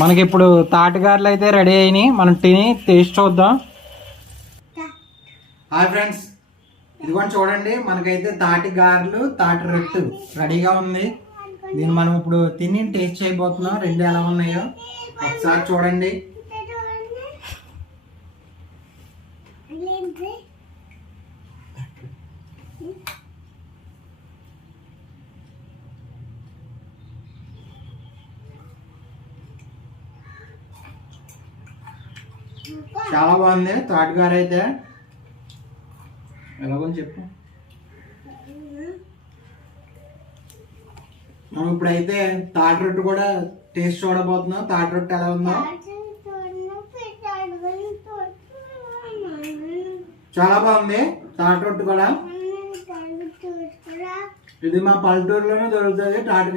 మనకి ఇప్పుడు తాటిగారులు అయితే రెడీ అయినాయి. మనం తిని టేస్ట్ చూద్దాం. హాయ్ ఫ్రెండ్స్, ఇదిగోండి చూడండి, మనకైతే తాటి గారెలు తాటి రొట్టు రెడీగా ఉంది. దీన్ని మనం ఇప్పుడు తిని టేస్ట్ చేయబోతున్నాం. రెండు ఎలా ఉన్నాయో ఒకసారి చూడండి. చాలా బాగుంది తాటిగారు అయితే. ఎలాగో చెప్పు. మనం ఇప్పుడైతే తాటి రొట్టు కూడా టేస్ట్ చూడబోతున్నాం. తాటి రొట్టు ఎలా ఉందో చాలా బాగుంది తాటి రొట్టు కూడా. ఇది మా పల్లెటూరులోనే దొరుకుతుంది తాటి